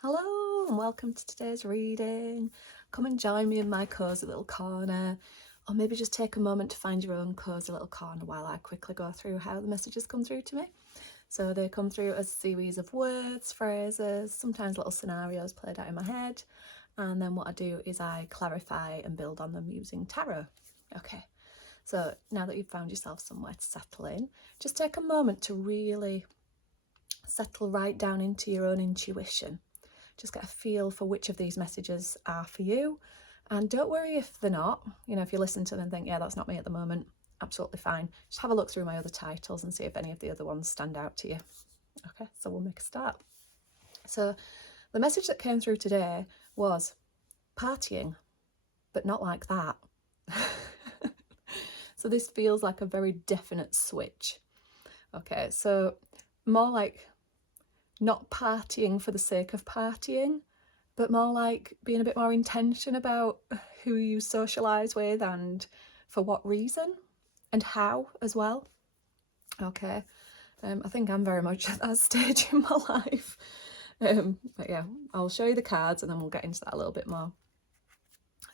Hello and welcome to today's reading. Come and join me in my cosy little corner, or maybe just take a moment to find your own cosy little corner while I quickly go through how the messages come through to me. So they come through as a series of words, phrases, sometimes little scenarios played out in my head, and then what I do is I clarify and build on them using tarot. Okay, so now that you've found yourself somewhere to settle in, just take a moment to really settle right down into your own intuition. Just get a feel for which of these messages are for you. And don't worry if they're not. You know, if you listen to them and think, yeah, that's not me at the moment, absolutely fine. Just have a look through my other titles and see if any of the other ones stand out to you. Okay, so we'll make a start. So the message that came through today was partying, but not like that. So this feels like a very definite switch. Okay, so more like not partying for the sake of partying, but more like being a bit more intention about who you socialise with and for what reason and how as well. Okay, I think I'm very much at that stage in my life. But yeah, I'll show you the cards and then we'll get into that a little bit more.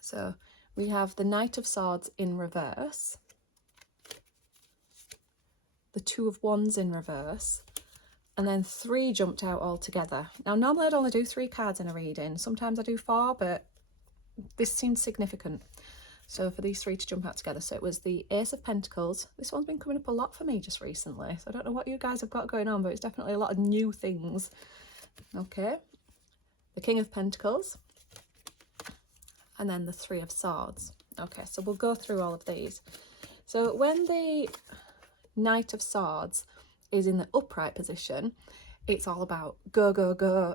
So we have the Knight of Swords in reverse, the Two of Wands in reverse, and then 3 jumped out all together. Now, normally I'd only do 3 cards in a reading. Sometimes I do 4, but this seemed significant. So for these 3 to jump out together. So it was the Ace of Pentacles. This one's been coming up a lot for me just recently. So I don't know what you guys have got going on, but it's definitely a lot of new things. Okay. The King of Pentacles. And then the 3 of Swords. Okay, so we'll go through all of these. So when the Knight of Swords is in the upright position, it's all about go, go, go,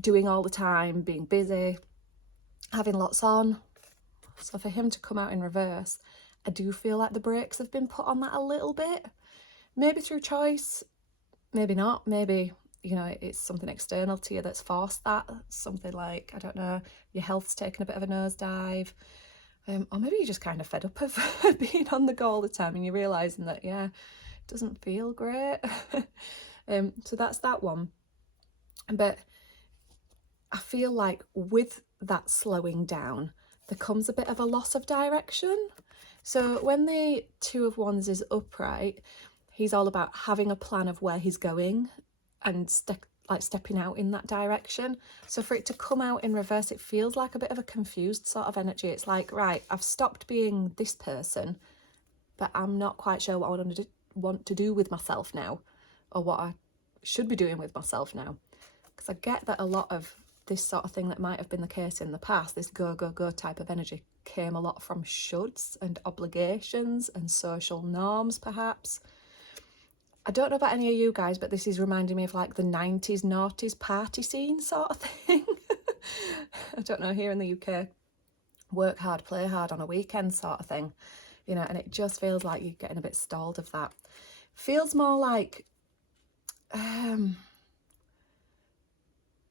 doing all the time, being busy, having lots on. So for him to come out in reverse, I do feel like the brakes have been put on that a little bit. Maybe through choice, maybe not. Maybe, you know, it's something external to you that's forced that. Something like, I don't know, your health's taken a bit of a nosedive. Or maybe you're just kind of fed up of being on the go all the time and you're realising that, yeah, it doesn't feel great. So that's that one. But I feel like with that slowing down, there comes a bit of a loss of direction. So when the Two of Wands is upright, he's all about having a plan of where he's going and stepping out in that direction. So for it to come out in reverse, it feels like a bit of a confused sort of energy. It's like, right, I've stopped being this person, but I'm not quite sure what I want to do with myself now, or what I should be doing with myself now. Because I get that a lot of this sort of thing that might have been the case in the past, this go, go, go type of energy, came a lot from shoulds and obligations and social norms, perhaps. I don't know about any of you guys, but this is reminding me of like the 90s, noughties party scene sort of thing. I don't know, here in the UK, work hard, play hard on a weekend sort of thing, you know, and it just feels like you're getting a bit stalled of that. Feels more like,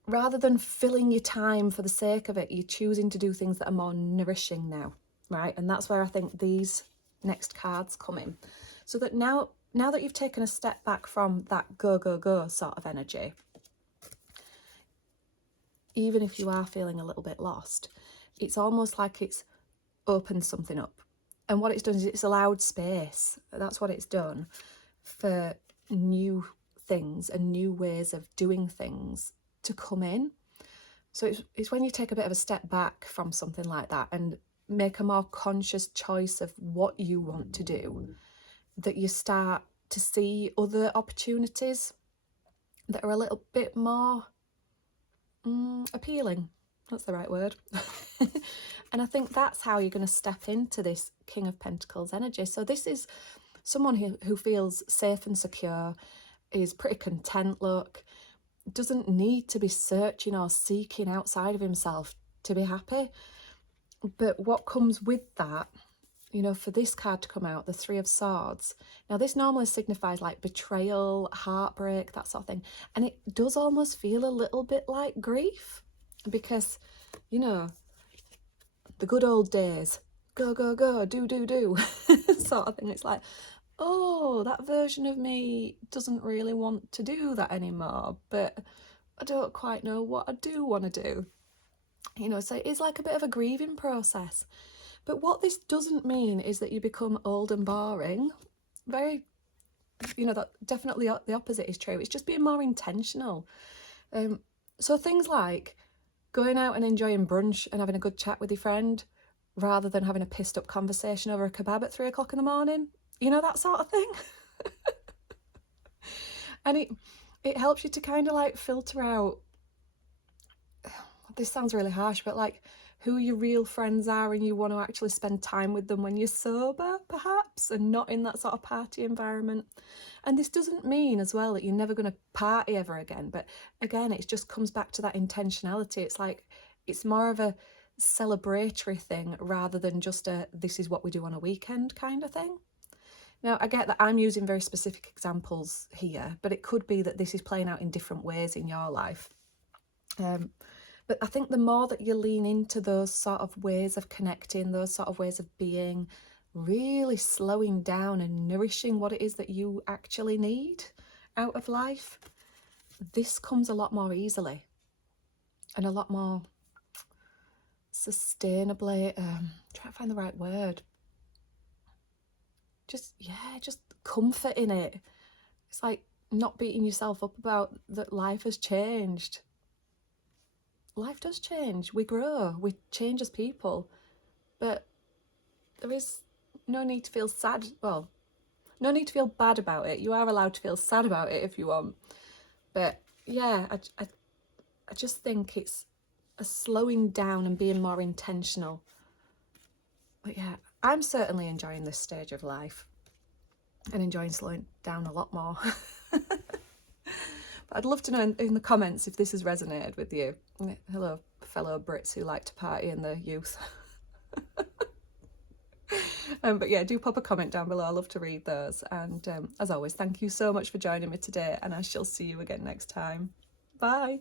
rather than filling your time for the sake of it, you're choosing to do things that are more nourishing now, right? And that's where I think these next cards come in. So that now that you've taken a step back from that go, go, go sort of energy, even if you are feeling a little bit lost, it's almost like it's opened something up. And what it's done is it's allowed space. That's what it's done for new things and new ways of doing things to come in. So it's when you take a bit of a step back from something like that and make a more conscious choice of what you want to do, that you start to see other opportunities that are a little bit more appealing. That's the right word. And I think that's how you're going to step into this King of Pentacles energy. So this is someone who feels safe and secure, is pretty content, look, doesn't need to be searching or seeking outside of himself to be happy. But what comes with that, you know, for this card to come out, the 3 of Swords, now this normally signifies like betrayal, heartbreak, that sort of thing, and it does almost feel a little bit like grief, because, you know, the good old days, go, go, go, do, do, do sort of thing. It's like, oh, that version of me doesn't really want to do that anymore, but I don't quite know what I do want to do. You know, so it's like a bit of a grieving process. But what this doesn't mean is that you become old and boring. Very, you know, that definitely the opposite is true. It's just being more intentional. So things like going out and enjoying brunch and having a good chat with your friend rather than having a pissed up conversation over a kebab at 3 o'clock in the morning, you know, that sort of thing. And it helps you to kind of like filter out, this sounds really harsh, but like who your real friends are, and you want to actually spend time with them when you're sober, perhaps, and not in that sort of party environment. And this doesn't mean as well that you're never going to party ever again, but again, it just comes back to that intentionality. It's like, it's more of a celebratory thing rather than just a this is what we do on a weekend kind of thing. Now, I get that I'm using very specific examples here, but it could be that this is playing out in different ways in your life. But I think the more that you lean into those sort of ways of connecting, those sort of ways of being, really slowing down and nourishing what it is that you actually need out of life, this comes a lot more easily and a lot more sustainably. Try to find the right word. Just comfort in it. It's like not beating yourself up about that life has changed. Life does change. We grow. We change as people. But there is no need to feel sad. Well, no need to feel bad about it. You are allowed to feel sad about it if you want. But yeah, I just think it's a slowing down and being more intentional. But yeah, I'm certainly enjoying this stage of life and enjoying slowing down a lot more. But I'd love to know in the comments if this has resonated with you. Hello, fellow Brits who like to party in the youth. But yeah, do pop a comment down below. I love to read those. And as always, thank you so much for joining me today, and I shall see you again next time. Bye.